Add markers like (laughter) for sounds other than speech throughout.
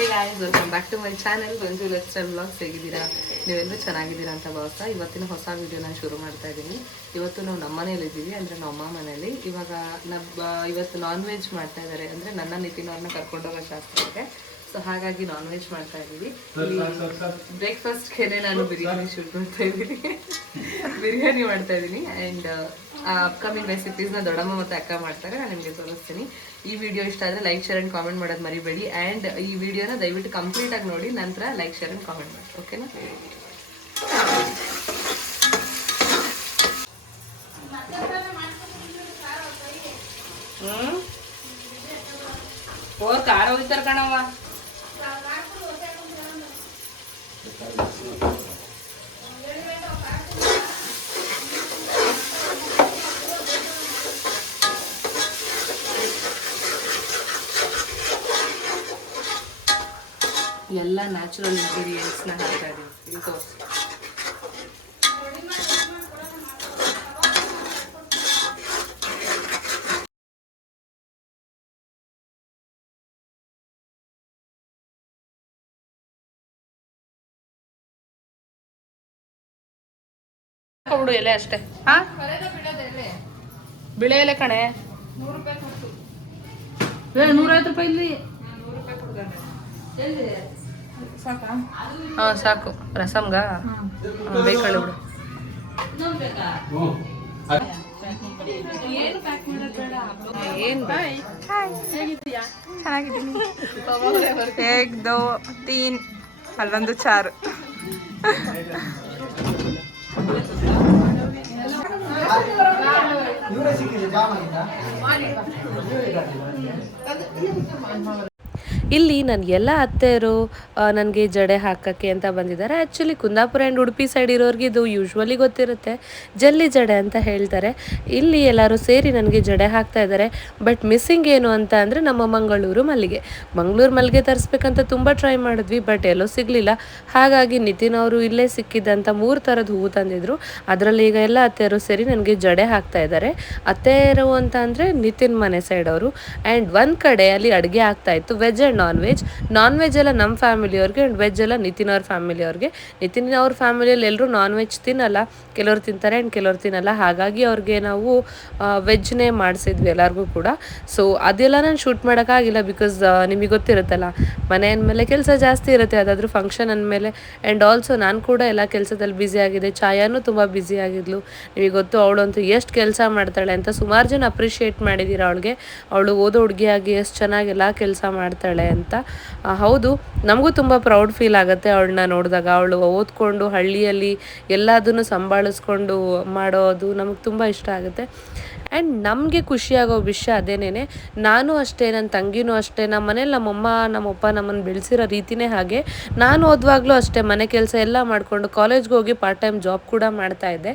Hey guys welcome back to my channel Manju lifestyle vlogs ಹೇಗಿದ್ದೀರಾ? ನೀವೆಲ್ಲರೂ ಚೆನ್ನಾಗಿದ್ದೀರಾ ಅಂತ ಭಾವಿಸ್ತಾ ಇವತ್ತಿನ ಹೊಸ ವಿಡಿಯೋನ ಶುರು ಮಾಡ್ತಾ ಇದ್ದೀನಿ. ಇವತ್ತು ನಾವು ನಮ್ಮ ಮನೇಲಿ ಇದ್ದೀವಿ ಅಂದರೆ ನಮ್ಮ ಅಮ್ಮ ಮನೇಲಿ ಇವಾಗ ನಮ್ಮ ಇವತ್ತು ನಾನ್ ವೆಜ್ ಮಾಡ್ತಾ ಇದ್ದಾರೆ ಅಂದರೆ ನನ್ನ ನಿತಿನವ್ರನ್ನ ಕರ್ಕೊಂಡೋಗೋ ಶಾಸ್ತ್ರ ಇದೆ. ಸೊ ಹಾಗಾಗಿ ನಾನ್ ವೆಜ್ ಮಾಡ್ತಾ ಇದ್ದೀವಿ. ಬ್ರೇಕ್ಫಾಸ್ಟ್ಗೆ ನಾನು ಬಿರಿಯಾನಿ ಶುರು ಮಾಡ್ತಾ ಇದ್ದೀನಿ. (laughs) ಬಿರಿಯಾನಿ ಮಾಡ್ತಾ ಇದ್ದೀನಿ. ಆ್ಯಂಡ್ ಅಪ್ಕಮಿಂಗ್ ರೆಸಿಪೀಸ್ನ ದೊಡ್ಡಮ್ಮ ಮತ್ತು ಅಕ್ಕ ಮಾಡ್ತಾರೆ, ನಾನು ನಿಮಗೆ ತೋರಿಸ್ತೀನಿ. ಈ ವಿಡಿಯೋ ಇಷ್ಟ ಆದರೆ ಲೈಕ್ ಶೇರ್ ಆ್ಯಂಡ್ ಕಾಮೆಂಟ್ ಮಾಡೋದು ಮರಿಬೇಡಿ. ಆ್ಯಂಡ್ ಈ ವಿಡಿಯೋನ ದಯವಿಟ್ಟು ಕಂಪ್ಲೀಟಾಗಿ ನೋಡಿ, ನಂತರ ಲೈಕ್ ಶೇರ್ ಆ್ಯಂಡ್ ಕಾಮೆಂಟ್ ಮಾಡಿ ಓಕೆನಾ ಹ್ಞೂ ಓ, ಖಾರ ಹೋಗ್ತಾರೆ ಕಣವ್ವ. ಎಲ್ಲ ನ್ಯಾಚುರಲ್ ಇಂಗ್ರೀಡಿಯೆಂಟ್ಸ್ನ ಹಾಕ್ತಾ ಇದ್ದೀವಿ ಇದು. ಬಿಡು ಎಲೆ ಅಷ್ಟೇ. ಹಾ? ಬಿಳೆ ಎಲೆ ಕಣೆ. ಏ ನೂರೈವತ್ತು ರೂಪಾಯಿ ಇಲ್ಲಿ. ಹಾ ಸಾಕು. ರಸಮ್ಗ? ಬೇಕಳ್ಳಿ ಬಿಡು. ಏನ್ ಚೆನ್ನಾಗಿದ್ದೀನಿ ಏಕ್ ದೋ ತೀನ್ ಅಲ್ಲೊಂದು ಚಾರು. ಇಲ್ಲಿ ನನ್ನ ಎಲ್ಲ ಅತ್ತೆಯರು ನನಗೆ ಜಡೆ ಹಾಕೋಕ್ಕೆ ಅಂತ ಬಂದಿದ್ದಾರೆ. Actually Kundapura and Udupi side ಇರೋರಿಗೆ ಇದು ಯೂಶ್ವಲಿ ಗೊತ್ತಿರುತ್ತೆ. ಜಲ್ಲಿ ಜಡೆ ಅಂತ ಹೇಳ್ತಾರೆ. ಇಲ್ಲಿ ಎಲ್ಲರೂ ಸೇರಿ ನನಗೆ ಜಡೆ ಹಾಕ್ತಾ ಇದ್ದಾರೆ. ಬಟ್ ಮಿಸ್ಸಿಂಗ್ ಏನು ಅಂತ ಅಂದರೆ ನಮ್ಮ ಮಂಗಳೂರು ಮಲ್ಲಿಗೆ. ಮಂಗಳೂರು ಮಲ್ಲಿಗೆ ತರಿಸ್ಬೇಕಂತ ತುಂಬ ಟ್ರೈ ಮಾಡಿದ್ವಿ ಬಟ್ ಎಲ್ಲೋ ಸಿಗಲಿಲ್ಲ. ಹಾಗಾಗಿ ನಿತಿನ್ ಅವರು ಇಲ್ಲೇ ಸಿಕ್ಕಿದ್ದಂಥ ಮೂರು ಥರದ ಹೂವು ತಂದಿದ್ರು. ಅದರಲ್ಲಿ ಈಗ ಎಲ್ಲ ಅತ್ತೆಯರು ಸೇರಿ ನನಗೆ ಜಡೆ ಹಾಕ್ತಾ ಇದ್ದಾರೆ. ಅತ್ತೆಯರು ಅಂತ ಅಂದರೆ ನಿತಿನ್ ಮನೆ ಸೈಡ್ ಅವರು. ಆ್ಯಂಡ್ ಒಂದು ಕಡೆ ಅಲ್ಲಿ ಅಡುಗೆ ಆಗ್ತಾ ಇತ್ತು. Veg and non veg non veg ಎಲ್ಲ ನಮ್ಮ ಫ್ಯಾಮಿಲಿಯವ್ರಿಗೆ ಆ್ಯಂಡ್ ವೆಜ್ ಎಲ್ಲ ನಿತಿನ್ ಅವ್ರ ಫ್ಯಾಮಿಲಿಯವ್ರಿಗೆ ನಿತಿನ್ ಅವ್ರ ಫ್ಯಾಮಿಲಿಯಲ್ಲಿ ಎಲ್ಲರೂ ನಾನ್ ವೆಜ್ ತಿನ್ನಲ್ಲ. ಕೆಲವ್ರು ತಿಂತಾರೆ ಆ್ಯಂಡ್ ಕೆಲವ್ರು ತಿನ್ನಲ್ಲ. ಹಾಗಾಗಿ ಅವ್ರಿಗೆ ನಾವು ವೆಜ್ನೇ ಮಾಡಿಸಿದ್ವಿ ಎಲ್ಲರಿಗೂ ಕೂಡ. ಸೊ ಅದೆಲ್ಲ ನಾನು ಶೂಟ್ ಮಾಡೋಕ್ಕಾಗಿಲ್ಲ ಬಿಕಾಸ್ ನಿಮಗೆ ಗೊತ್ತಿರುತ್ತಲ್ಲ. ಮನೆ ಅಂದಮೇಲೆ ಕೆಲಸ ಜಾಸ್ತಿ ಇರುತ್ತೆ. ಯಾವುದಾದ್ರೂ ಫಂಕ್ಷನ್ ಅಂದಮೇಲೆ ಆ್ಯಂಡ್ ಆಲ್ಸೋ ನಾನು ಕೂಡ ಎಲ್ಲ ಕೆಲಸದಲ್ಲಿ ಬ್ಯುಸಿ ಆಗಿದೆ. ಛಾಯಾನು ತುಂಬ ಬ್ಯುಸಿ ಆಗಿದ್ಲು. ನಿಮಗೆ ಗೊತ್ತು ಅವಳಂತೂ ಎಷ್ಟು ಕೆಲಸ ಮಾಡ್ತಾಳೆ ಅಂತ ಸುಮಾರು ಜನ ಅಪ್ರಿಷಿಯೇಟ್ ಮಾಡಿದ್ದೀರ ಅವಳಿಗೆ. ಅವಳು ಓದೋ ಹುಡುಗಿಯಾಗಿ ಎಷ್ಟು ಚೆನ್ನಾಗಿ ಎಲ್ಲ ಕೆಲಸ ಮಾಡ್ತಾಳೆ. ಅಂತ. ಹೌದು ನಮಗೂ ತುಂಬ ಪ್ರೌಡ್ ಫೀಲ್ ಆಗುತ್ತೆ ಅವಳನ್ನ ನೋಡಿದಾಗ. ಅವಳು ಓದ್ಕೊಂಡು ಹಳ್ಳಿಯಲ್ಲಿ ಎಲ್ಲದನ್ನು ಸಂಭಾಳಿಸ್ಕೊಂಡು ಮಾಡೋದು ನಮಗೆ ತುಂಬ ಇಷ್ಟ ಆಗುತ್ತೆ. ಆ್ಯಂಡ್ ನಮಗೆ ಖುಷಿಯಾಗೋ ವಿಷಯ ಅದೇನೇ ನಾನು ಅಷ್ಟೇ ನನ್ನ ತಂಗಿನೂ ಅಷ್ಟೇ ನಮ್ಮ ಮನೇಲಿ ನಮ್ಮಮ್ಮ ನಮ್ಮಪ್ಪ ನಮ್ಮನ್ನು ಬೆಳೆಸಿರೋ ರೀತಿನೇ ಹಾಗೆ ನಾನು ಓದುವಾಗಲೂ ಅಷ್ಟೇ ಮನೆ ಕೆಲಸ ಎಲ್ಲ ಮಾಡಿಕೊಂಡು ಕಾಲೇಜ್ಗೆ ಹೋಗಿ ಪಾರ್ಟ್ ಟೈಮ್ ಜಾಬ್ ಕೂಡ ಮಾಡ್ತಾ ಇದ್ದೆ.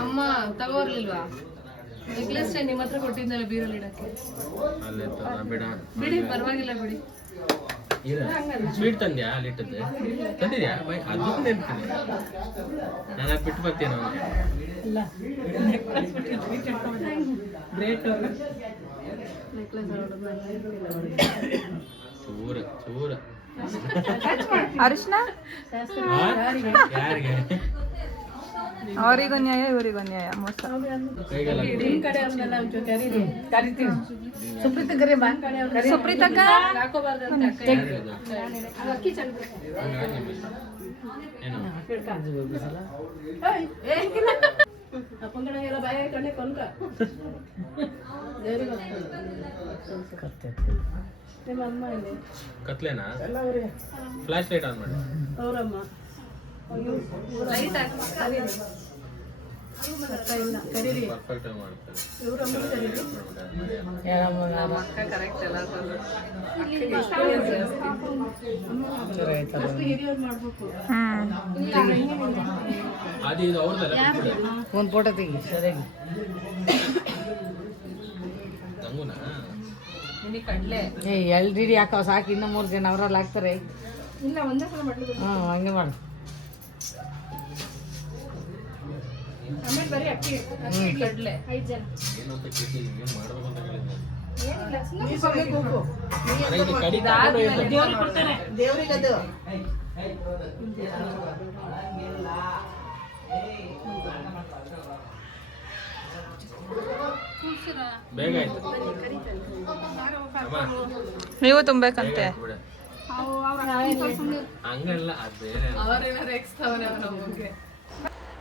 ಅಮ್ಮ ತಗೋರ್ಲಿಲ್ವಾ? ನೆಕ್ಲೆಸ್ ನಿಮ್ಮ ಹತ್ರ ಕೊಟ್ಟಿದ್ದಲ್ಲ ಬೀರಲ್ಲಿ ಇಡಕ್ಕೆ? ಬಿಡಿ ಪರವಾಗಿಲ್ಲ ಬಿಡಿ. ಸ್ವೀಟ್ ತಂದ್ಯಾ? ಅಲ್ಲಿಟ್ಟದ್ದು ತಂದಿದ್ಯಾ? ಬೈ ಅದು ನೆನ್ಪಿದೆ. ನಾನು ಅದು ಬಿಟ್ಟು ಬರ್ತೀನಿ ಚೂರ ಚೂರ. ಅರಿಶಿನ? ಯಾರಿಗೆ? ಅವರಿಗೂ ನ್ಯಾಯ ಇವರಿಗೂ ನ್ಯಾಯ. ಮೋಸ. ಸುಪ್ರೀತಕ್ಕ ಏನು ಕತ್ಲೆನಾ? ಫ್ಲಾಶ್ ಲೈಟ್ ಆನ್ ಮಾಡಿ. ಒಂದು ಫೋಟೋ ತೆಗಿ ಸರಿ ಏ ಎಲ್ ಡಿ ಡಿ ಹಾಕೋ ಸಾಕು ಇನ್ನೂ ಮೂರು ಜನ ಅವರಲ್ಲಿ ಹಾಕ್ತಾರೆ ಇಲ್ಲ ಒಂದೇ ಸಲ ಮಾಡ್ಲಿಕ್ಕೆ ಹ್ಞೂ ಹಂಗೆ ಮಾಡು. ಆಮೇಲೆ ಬರೀ ಅಕ್ಕಿ ಅಕ್ಕಿ ಕಡ್ಲೆ ಏನಂತ ಏನ್ ಮಾಡ್ಬೇಕು ಅಂತ. ಬೇಗ ಆಯ್ತು. ನೀವು ತುಂಬಬೇಕಂತೆ. ಹಂಗಲ್ಲ ಅದೇ ರೇಗಿಸ್ತಾವ್ರೆ ಅವ್ರ ನಮಗೆ.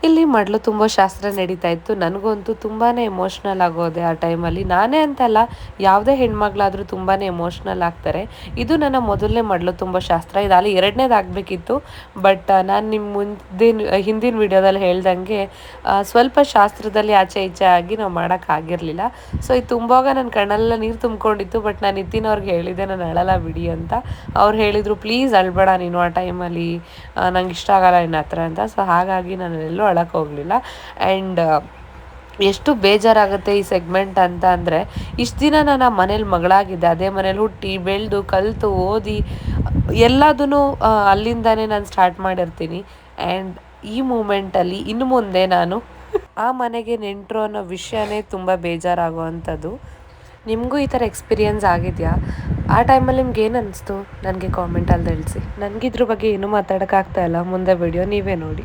ಇಲ್ಲಿ ಮಡ್ಲು ತುಂಬ ಶಾಸ್ತ್ರ ನಡೀತಾ ಇತ್ತು. ನನಗಂತೂ ತುಂಬಾ ಎಮೋಷ್ನಲ್ ಆಗೋದೆ ಆ ಟೈಮಲ್ಲಿ ನಾನೇ ಅಂತಲ್ಲ, ಯಾವುದೇ ಹೆಣ್ಮಗಳಾದರೂ ತುಂಬಾ ಎಮೋಷ್ನಲ್ ಆಗ್ತಾರೆ. ಇದು ನನ್ನ ಮೊದಲನೇ ಮಡ್ಲು ತುಂಬ ಶಾಸ್ತ್ರ. ಇದಾಗಲಿ ಎರಡನೇದು ಆಗಬೇಕಿತ್ತು. ಬಟ್ ನಾನು ನಿಮ್ಮ ಮುಂದಿನ, ಹಿಂದಿನ ವಿಡಿಯೋದಲ್ಲಿ ಹೇಳ್ದಂಗೆ ಸ್ವಲ್ಪ ಶಾಸ್ತ್ರದಲ್ಲಿ ಆಚೆ ಈಚೆ ಆಗಿ ನಾವು ಮಾಡೋಕ್ಕಾಗಿರಲಿಲ್ಲ ಸೊ ಇದು ತುಂಬಾಗ ನನ್ನ ಕಣ್ಣಲ್ಲ ನೀರು ತುಂಬ್ಕೊಂಡಿತ್ತು. ಬಟ್ ನಾನು ನಿತಿನ್ ಅವ್ರಿಗೆ ಹೇಳಿದೆ ನಾನು ಅಳಲ್ಲ ಬಿಡಿ ಅಂತ. ಅವ್ರು ಹೇಳಿದರು ಪ್ಲೀಸ್ ಅಳ್ಬೇಡ ನೀನು ಆ ಟೈಮಲ್ಲಿ ನಂಗೆ ಇಷ್ಟ ಆಗಲ್ಲ ನಿನ್ನ ಹತ್ರ ಅಂತ. ಸೊ ಹಾಗಾಗಿ ನಾನು ಎಲ್ಲೂ ಹೋಗಲಿಲ್ಲ. ಆ್ಯಂಡ್ ಎಷ್ಟು ಬೇಜಾರಾಗುತ್ತೆ ಈ ಸೆಗ್ಮೆಂಟ್ ಅಂತ ಅಂದರೆ, ಇಷ್ಟು ದಿನ ನಾನು ಆ ಮನೇಲಿ ಮಗಳಾಗಿದ್ದೆ. ಅದೇ ಮನೇಲಿ ಹುಟ್ಟಿ, ಬೆಳೆದು, ಕಲಿತು, ಓದಿ ಎಲ್ಲದೂ ಅಲ್ಲಿಂದನೇ ನಾನು ಸ್ಟಾರ್ಟ್ ಮಾಡಿರ್ತೀನಿ. ಆ್ಯಂಡ್ ಈ ಮೂಮೆಂಟಲ್ಲಿ ಇನ್ನು ಮುಂದೆ ನಾನು ಆ ಮನೆಗೆ ನೆಂಟರು ಅನ್ನೋ ವಿಷಯನೇ ತುಂಬ ಬೇಜಾರಾಗುವಂಥದ್ದು. ನಿಮಗೂ ಈ ಥರ ಎಕ್ಸ್ಪೀರಿಯನ್ಸ್ ಆಗಿದೆಯಾ? ಆ ಟೈಮಲ್ಲಿ ನಿಮ್ಗೆ ಏನು ಅನಿಸ್ತು? ನನಗೆ ಕಾಮೆಂಟಲ್ಲಿ ತಿಳಿಸಿ ನನಗಿದ್ರ ಬಗ್ಗೆ ಏನೂ ಮಾತಾಡೋಕ್ಕಾಗ್ತಾಯಿಲ್ಲ ಮುಂದೆ ವಿಡಿಯೋ ನೀವೇ ನೋಡಿ.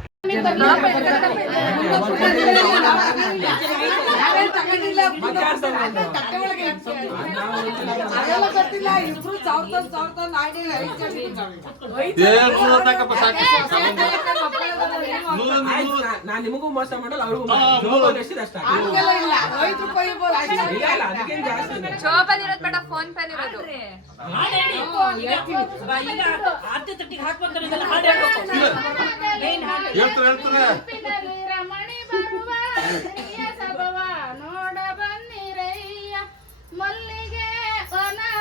ಇಬ್ರು ಸಾವಿರದ ಸಾವಿರದ ನಾಯಿನ ನಾನು ನಿಮಗೂ ಮೋಸ ಮಾಡಲ್ಲ ಅವ್ರಿಗೂ ಅಷ್ಟ. ಇಲ್ಲ ಇಲ್ಲ ಅದಕ್ಕೇನು ಜಾಸ್ತಿ ಶೋಭನ್ ಇರೋದು ಬೇಡ ಫೋನ್ ಪೇ ಇರೋದು. ನೆನಪಿನಲ್ಲಿ ರಮಣಿ ಬರುವ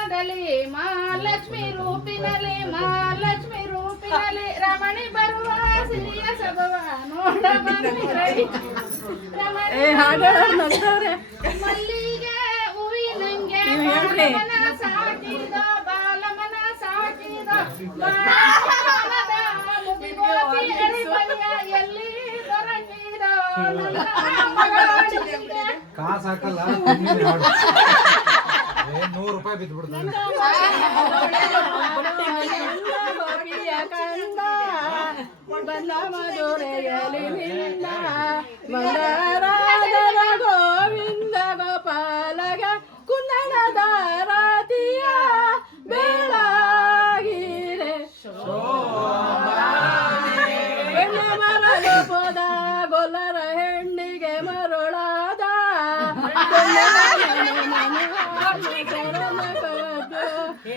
ವನದಲ್ಲಿ ಮಹಾಲಕ್ಷ್ಮಿ ರೂಪಿನಲ್ಲಿ ಮಹಾಲಕ್ಷ್ಮಿ ರೂಪಿನಲ್ಲಿ ರಮಣಿ ಬರುವ ಸ್ತ್ರೀಯ ಸಭವ ನೋಡ ಬನ್ನಿರಯ್ಯ ರಮಣಿ ಮಲ್ಲಿಗೆ ಹೂವಿನಂಗೆ ಬಾಲಮನ ಸಾಕಿದ ಬಾಲಮನ ಸಾಕಿದ ಬಾಲಮನದ ಮುಗಿಗೋಪಿ ಎಳಿಬಯ್ಯ ಎಲ್ಲಿ ದೊರಕಿದ ನನ್ನ ನೂರು ರೂಪಾಯಿ ಬಿದ್ದು ಕಂದ ಬಂದ ಮಧುರೆಯಲ್ಲಿ ನಿನ್ನ ಮಂದರಾಧರ ಗೋವಿಂದ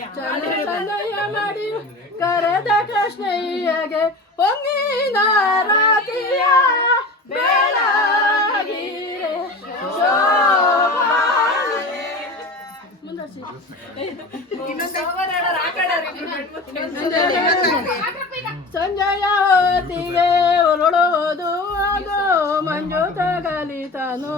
ಚಂದಯ್ಯ ಮಾಡಿ ಕರೆದ ಕೃಷ್ಣಯ್ಯಗೆ ಹೊಂಗಿನ ರಾತಿಯ ಬೆಳಗಿರೆ ಸಂಜಯ ಉರುಳುವುದು ಅದು ಮಂಜು ತಗಲಿ ತನು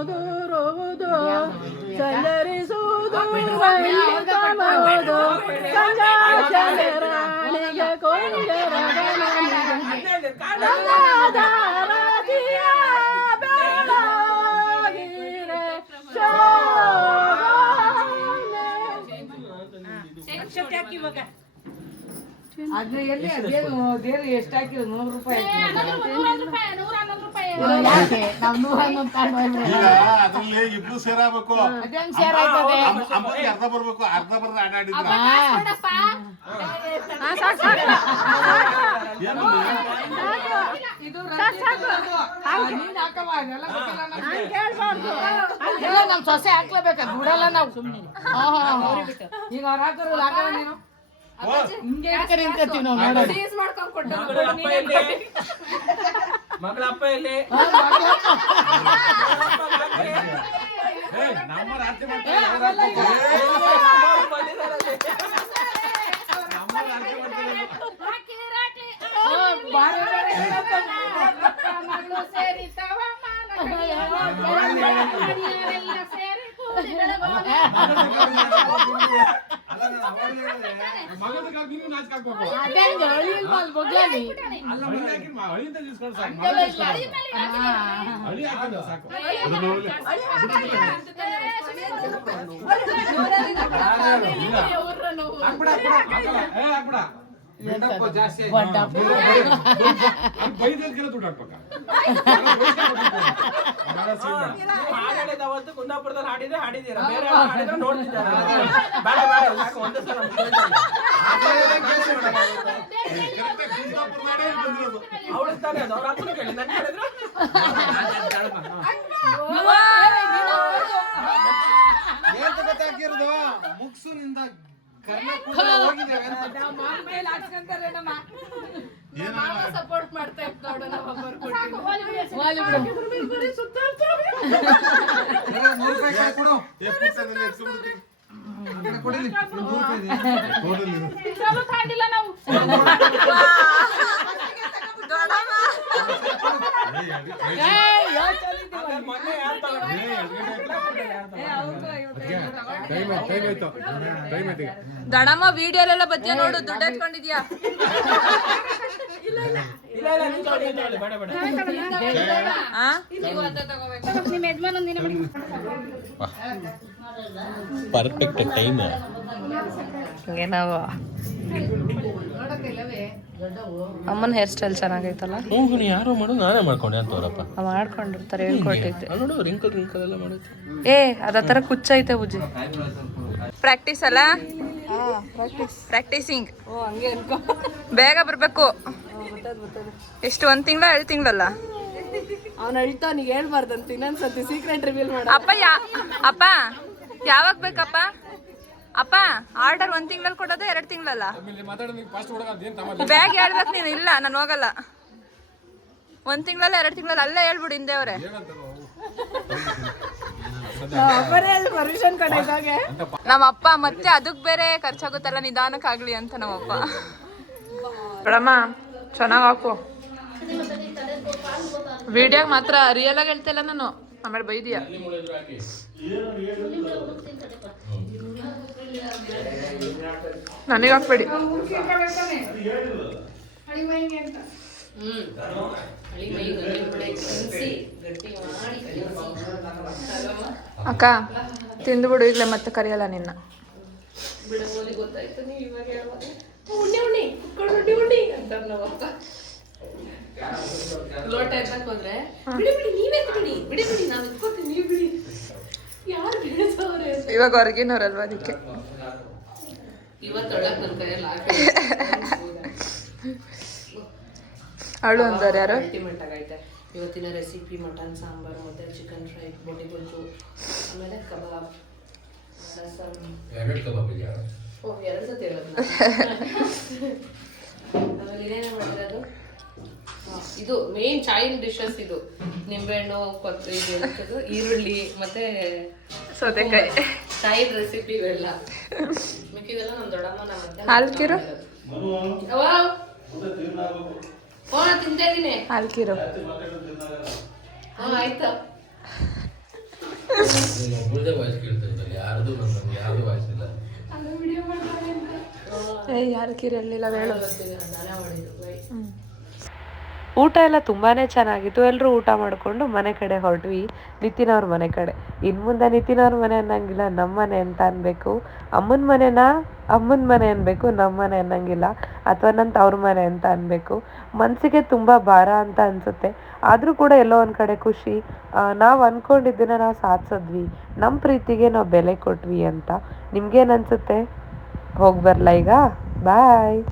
ಎಲ್ಲಿ ಎಷ್ಟು ಹಾಕಿದ್ರು ನೂರು ರೂಪಾಯಿ ಅದ್ರಲ್ಲಿ ಇಬ್ರು ಸೇರಾಗಬೇಕು? ಅಮ್ಮನಿಗೆ ಅರ್ಧ ಬರ್ಬೇಕು ಅರ್ಧ ಬರ್ದ ಆಟಾಡಿದ್ರ ಕೊಡಪ್ಪ. ಏನು ಇದು ರೊಟ್ಟಿ ಇದು. ಆ, ನೀನ್ ಹಾಕವ್ವ, ಅದೆಲ್ಲ ಗೊತ್ತಿಲ್ಲ ನಮ್ಗೆ. ಎಲ್ಲ ನಮ್ ಸೊಸೆ ಹಾಕ್ಲೇಬೇಕ. ಬಿಡಲ್ಲ ನಾವು. ಸುಮ್ಮನೆ ಈಗ ಅವ್ರು ಹಾಕೋರು ಹಾಕಲ್ಲ ನೀನು? ಹಿಂಗೆ ಹಿಡ್ಕೊಂಡು ನಿಂತ್ಕೊತೀವಿ ನಾವು ನೋಡೋದು. ಮಗಳ ಅಪ್ಪ ಎಲ್ಲಿ ಮಗಳ ಅಪ್ಪ ಎಲ್ಲಿ ನಮ್ಮ ರಾತ್ರಿ ಮಾಡ್ತಾರೆ ನಮ್ಮ ರಾತ್ರಿ ಮಾಡ್ತಾರೆ ಬಾರಿ ಬಾರಿ. ಹೇಳಪ್ಪ. ಮಗಳು ಸೇರಿತವ ಎಲ್ಲ ಸೇರಿ. ಅಲ್ಲ ಹೇಳಿದೆ, ಮಗನಿಗಾಗಿ ನೀನು ನಾಚಿಕೆ ಹಾಕ್ಬೇಕು. ಅದೇ ಹಂಗೆ ಅಳಿ ಇಲ್ವಾ ಅಲ್ಲಿ ಬಗ್ಲಾನಿ? ಅಲ್ಲ, ಮನೆ ಹಾಕಿ ಅಳಿಯಿಂದ ನಿಲ್ಸ್ಕೊಂಡು ಸಾಕು. ಅಳಿ ಹಾಕಿದ್ರೆ ಸಾಕು. ಹಾಕ್ಬಿಡ, ಹಾಕ್ಬಿಡ. ಹಾಕಲ್ಲ. ಏ, ಹಾಕ್ಬಿಡ. ಬಿಲ್ಡಪ್ ಜಾಸ್ತಿ ಆಯ್ತು. ಬಡ್ಡಪ್ಪ. ಅಲ್ಲಿ ಬೈದವ್ರಿಗೆಲ್ಲ ದುಡ್ಡು ಹಾಕ್ಬೇಕಾ? ಅದೆಲ್ಲ ಸೀನ್ ಮಾಡು. ಹಾಡಿದ ಅವತ್ತು ಕುಂದಾಪುರದಲ್ಲಿ ಹಾಡಿದ್ರೆ ಹಾಡಿದೀರ ಬೇರೆ ಹಾಡಿದ್ರೆ ನೋಡ್ತಿದ್ದಾರೆ ಬೇಡ ಬೇಡ ಸಾಕು ಒಂದೇ ಸಲ ಮುಗ್ದೋಯ್ತು. ಅವ್ಳು ತಾನೇ ಅದು ಅವ್ರ ಅಪ್ಪನ ಕೇಳಿ ನನ್ (laughs) ಏನ್ ತಗೊತಾ ಹಾಕಿರೋದು? ಮುಗ್ಸು ನಿಂದ ಕರ್ಣ ಕೂದಲು ಹೋಗಿದ್ದೇವೆ ಅಂತ. ನಾವು ಮಾಲ್ ಮೇಲೆ ಹಾಕ್ಸ್ಕೊಂತಾರೆ ನಮ್ಮ. ಸಾಕು, ಹೋಲಿ ಬಿಡಿ. ಹೋಗ್ಲಿ ಬಿಡು. ಏ, ನೂರು ರೂಪಾಯಿ ಕೊಡು, ಕೊಡು. ಏ, ಪುಸ್ತಕದಲ್ಲಿ ಎತ್ಕೊಂಡ್ಬಿಡ್ತೀನಿ. ಆ ಕಡೆ ಕೊಡಿಲಿ. ಒಂದು ನೂರು ರೂಪಾಯಿ ಇದೆ. ನೋಡಲ್ಲಿ ಇದು. ಇದ್ರಲ್ಲೂ ತಗೊಂಡಿಲ್ಲ ನಾವು ಏಯ್, ಯೋಚನೆ ಇದೆ. ಮೊನ್ನೆ ಯಾರು ತಗೊಂಡ್ರು? ಏ, ಅವ್ರ್ಗೂ ಐವತ್ತು ಟೈಮ್ ಆಯ್ತು, ಟೈಮ್ ಆಯ್ತು. ಟೈಮ್ ಆಯ್ತು ಈಗ. ದಡಮ್ಮ ವಿಡಿಯೋಲೆಲ್ಲ ಬತ್ತಿಯ ನೋಡು ದುಡ್ಡು ಎತ್ಕೊಂಡಿದ್ಯಾ? ಇಲ್ಲ ಇಲ್ಲ. ಪರ್ಫೆಕ್ಟ್ ಟೈಮ್ ಹಂಗೆ ನಾವು ಅಮ್ಮನ ಹೇರ್ ಸ್ಟೈಲ್ ಚೆನ್ನಾಗೈತಲ್ಲ? ಹ್ಞೂ ಯಾರೋ ಮಾಡೋ ನಾನೇ ಮಾಡ್ಕೊಂಡೆ ಅಂತ ಅವರಪ್ಪ. ಮಾಡ್ಕೊಂಡಿರ್ತಾರೆ ಹೇಳ್ಕೊಟ್ಟಿದ್ದೆ. ನೋಡು ರಿಂಕಲ್ ರಿಂಕಲ್ ಎಲ್ಲ ಮಾಡುತ್ತೆ. ಏ ಅದ ತರ ಕುಚ್ಚೈತೆ ಬುಜ್ಜಿ ಪ್ರಾಕ್ಟೀಸ್ ಅಲ್ಲ? ಪ್ರಾಕ್ಟೀಸಿಂಗ್ ಬೇಗ ಬರ್ಬೇಕು. ಎಷ್ಟು ಒಂದ್ ತಿಂಗಳ ಎರಡು ತಿಂಗಳಲ್ಲ? ಅವ್ನು ಅಳ್ತಾ ನೀ ಹೇಳ್ಬಾರ್ದಂತ ಇನ್ನೊಂದ್ಸತಿ ಸೀಕ್ರೆಟ್ ರಿವೀಲ್ ಮಾಡ. ಅಪ್ಪ ಯಾ ಅಪ್ಪ ಯಾವಾಗ ಬೇಕಪ್ಪ? ಅಪ್ಪ ಆರ್ಡರ್ ಒಂದ್ ತಿಂಗಳಲ್ಲಿ ಕೊಡೋದು ಎರಡು ತಿಂಗಳಲ್ಲ? ಬ್ಯಾಗ್ ಹೇಳ್ಬೇಕು ನೀನು ಇಲ್ಲ ನಾನು ಹೋಗಲ್ಲ. ಒಂದ್ ತಿಂಗಳಲ್ಲ ಎರಡು ತಿಂಗಳಲ್ಲಿ ಅಲ್ಲೇ ಹೇಳ್ಬಿಡು ಹಿಂದೆ ಅವ್ರೆ. ನಮ್ಮ ಅಪ್ಪ ಮತ್ತೆ ಅದಕ್ ಬೇರೆ ಖರ್ಚಾಗುತ್ತಲ್ಲ ನಿಧಾನಕ್ಕಾಗ್ಲಿ ಅಂತ ನಮ್ಮಪ್ಪ ಬಿಡಮ್ಮ ಚೆನ್ನಾಗ್ ಹಾಕು. ವಿಡಿಯೋ ಮಾತ್ರ ರಿಯಲ್ ಆಗಿ ಹೇಳ್ತಿಲ್ಲ ನಾನು. ಆಮೇಲೆ ಬೈದಿಯ? ನನಗೆ ಹಾಕ್ಬೇಡಿ. ಅಕ್ಕ ತಿಂದ್ಬಿಡು ಈಗಲೇ ಮತ್ತೆ ಕರೆಯಲ್ಲ ನಿನ್ನ. ಲೋಟ ಎತ್ತಕ್ ಹೋದ್ರೆ ಬಿಡಿ ಬಿಡಿ ನೀವೇ ಬಿಡಿ ಬಿಡಿ ಬಿಡಿ ನಾನು ಎತ್ಕೋತೀನಿ ನೀವು ಬಿಡಿ ಯಾರು ಬಿಡಿಸೋರೆ ಇವಾಗ ಹೊರಗಿನವ್ರಲ್ವಾ ಅದಕ್ಕೆ? ಇವತ್ತು ಒಳಗ್ ನನ್ನ ಕೈಯಲ್ಲಿ (laughs) ಅಳು ಅಂದರೆ ಯಾರು? ಅಲ್ಟಿಮೇಟ್ ಆಗೈತೆ ಇವತ್ತಿನ ರೆಸಿಪಿ ಮಟನ್ ಸಾಂಬಾರು ಮತ್ತೆ ಚಿಕನ್ ಫ್ರೈ ಬೋಟಿ ಗೊಜ್ಜು ಆಮೇಲೆ ಕಬಾಬ್. ರಸಮ್ ಓ ಎರಡು ಸತಿ ಹೇಳೋದು ಆಮೇಲೆ ಇನ್ನೇನು ಮಾಡಿರೋದು ಇದು ಮೇನ್ ಚಾಯಿನ್ ಡಿಶಸ್ ಇದು. ನಿಂಬೆಹಣ್ಣು ಕೊತ್ತ ಇದು ಈರುಳ್ಳಿ ಮತ್ತೆ ಸೌತೆಕಾಯಿ. ಚಾಯಿನ್ ರೆಸಿಪಿ ಇವೆಲ್ಲ. ಮಿಕ್ಕಿದೆಲ್ಲ ನಮ್ಮ ದೊಡ್ಡಮ್ಮ ನಮ್ಮ ಅತ್ತೆ ಹಾಲ್ಕಿರು ಹಾಲ್ಕಿರು. ಹ್ಞೂ ಆಯ್ತು. ಏ ಯಾರು ಕಿರಲಿಲ್ಲ ಹೇಳು. ಬೈ. ಊಟ ಎಲ್ಲ ತುಂಬಾ ಚೆನ್ನಾಗಿತ್ತು. ಎಲ್ಲರೂ ಊಟ ಮಾಡಿಕೊಂಡು ಮನೆ ಕಡೆ ಹೊರಟ್ವಿ. ನಿತಿನ್ ಅವ್ರ ಮನೆ ಕಡೆ. ಇನ್ನು ಮುಂದೆ ನಿತಿನ್ ಅವ್ರ ಮನೆ ಅನ್ನಂಗಿಲ್ಲ, ನಮ್ಮ ಮನೆ ಅಂತ ಅನ್ಬೇಕು. ಅಮ್ಮನ ಮನೆನ, ಅಮ್ಮನ ಮನೆ ಅನ್ಬೇಕು, ನಮ್ಮ ಮನೆ ಅನ್ನಂಗಿಲ್ಲ. ಅಥವಾ ನನ್ನ ತವ್ರ ಮನೆ ಅಂತ ಅನ್ಬೇಕು. ಮನಸ್ಸಿಗೆ ತುಂಬ ಭಾರ ಅಂತ ಅನ್ಸುತ್ತೆ. ಆದರೂ ಕೂಡ ಎಲ್ಲೋ ಒಂದು ಕಡೆ ಖುಷಿ. ನಾವು ಅಂದ್ಕೊಂಡಿದ್ದನ್ನ ನಾವು ಸಾಧಿಸಿದ್ವಿ. ನಮ್ಮ ಪ್ರೀತಿಗೆ ನಾವು ಬೆಲೆ ಕೊಟ್ವಿ ಅಂತ. ನಿಮ್ಗೇನು ಅನಿಸುತ್ತೆ? ಹೋಗಿ ಈಗ? ಬಾಯ್